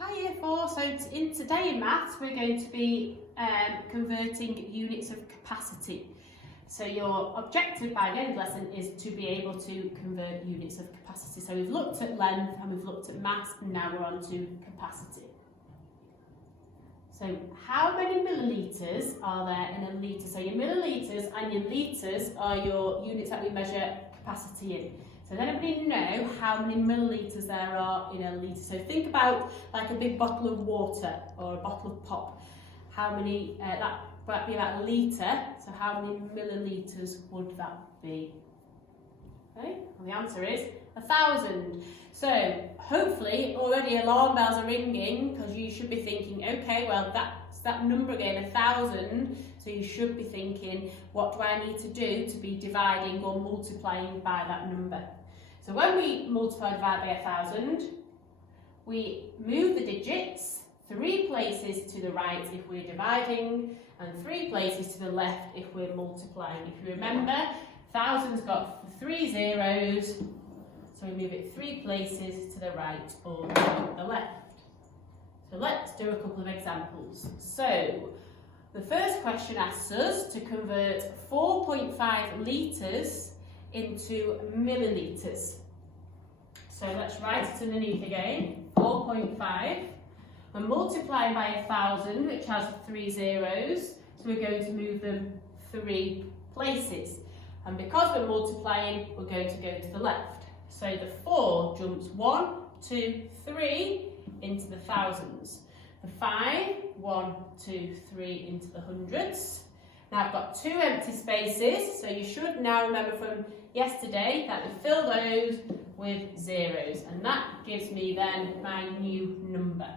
Hi Year 4, so in today in maths we're going to be converting units of capacity. So your objective by the end of the lesson is to be able to convert units of capacity. So we've looked at length and we've looked at mass and now we're on to capacity. So how many millilitres are there in a litre? So your millilitres and your litres are your units that we measure capacity in. So does anybody know how many millilitres there are in a litre? So think about like a big bottle of water or a bottle of pop. How many, that might be about a litre, so how many millilitres would that be? Okay, well the answer is 1,000. So hopefully already alarm bells are ringing because you should be thinking, okay, well that's that number again, 1,000. So you should be thinking, what do I need to do to be dividing or multiplying by that number? So when we multiply and divide by 1,000, we move the digits 3 places to the right if we're dividing and 3 places to the left if we're multiplying. If you remember, 1,000's got 3 zeros, so we move it 3 places to the right or to the left. So let's do a couple of examples. So the first question asks us to convert 4.5 litres into millilitres. So let's write it underneath again, 4.5. We're multiplying by 1,000, which has 3 zeros, so we're going to move them 3 places. And because we're multiplying, we're going to go to the left. So the 4 jumps 1, 2, 3 into the thousands. The 5, 1, 2, 3 into the hundreds. Now I've got 2 empty spaces, so you should now remember from yesterday that we fill those with zeros, and that gives me then my new number.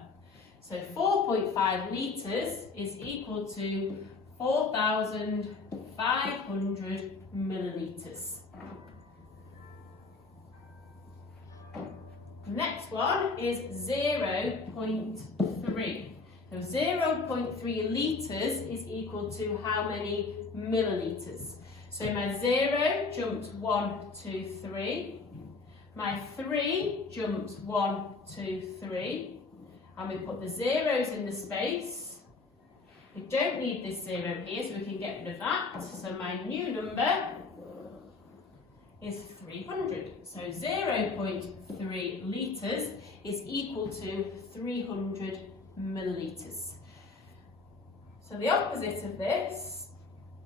So 4.5 litres is equal to 4,500 millilitres. The next one is 0.3. So 0.3 litres is equal to how many millilitres? So my 0 jumps 1, 2, 3. My 3 jumps 1, 2, 3. And we put the zeros in the space. We don't need this 0 here, so we can get rid of that. So my new number is 300. So 0.3 litres is equal to 300 millilitres. So the opposite of this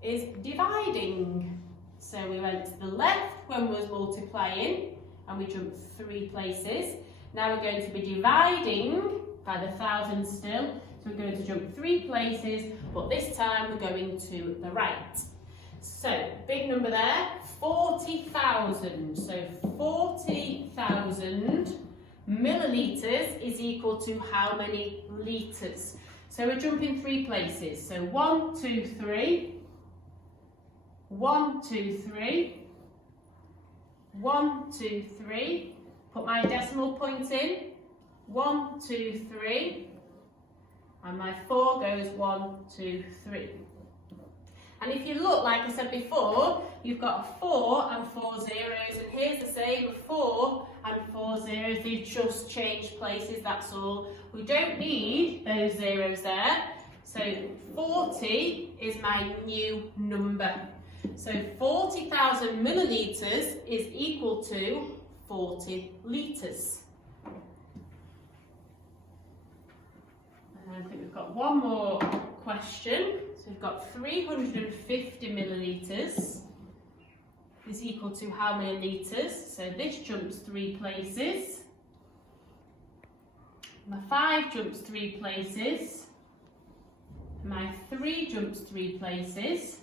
is dividing. So we went to the left when we was multiplying and we jumped 3 places. Now we're going to be dividing by the 1,000 still. So we're going to jump 3 places, but this time we're going to the right. So big number there, 40,000. So 40,000 millilitres is equal to how many litres? So we're jumping 3 places. So 1, 2, 3. 1, 2, 3. 1, 2, 3. Put my decimal point in. 1, 2, 3. And my 4 goes 1, 2, 3. And if you look, like I said before, you've got 4 and 4 zeros, and here's the same, 4 and 4 zeros, they've just changed places, that's all. We don't need those zeros there, so 40 is my new number. So 40,000 millilitres is equal to 40 litres. And I think we've got one more question. So we've got 350 millilitres is equal to how many litres? So this jumps 3 places. My 5 jumps 3 places. My 3 jumps 3 places.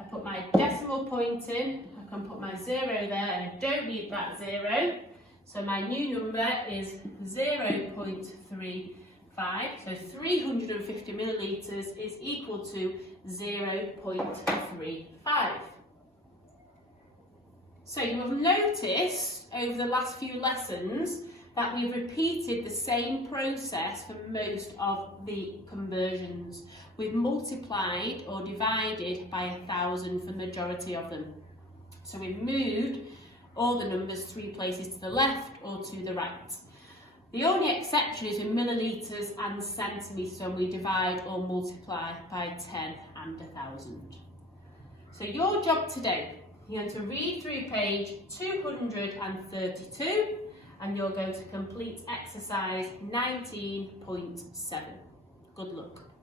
I put my decimal point in. I can put my 0 there, and I don't need that 0. So my new number is 0.35. So 350 millilitres is equal to 0.35. So you have noticed over the last few lessons that we've repeated the same process for most of the conversions. We've multiplied or divided by 1,000 for the majority of them. So we've moved all the numbers 3 places to the left or to the right. The only exception is with millilitres and centimetres when we divide or multiply by 10 and 1,000. So your job today, you're going to read through page 232 and you're going to complete exercise 19.7. Good luck.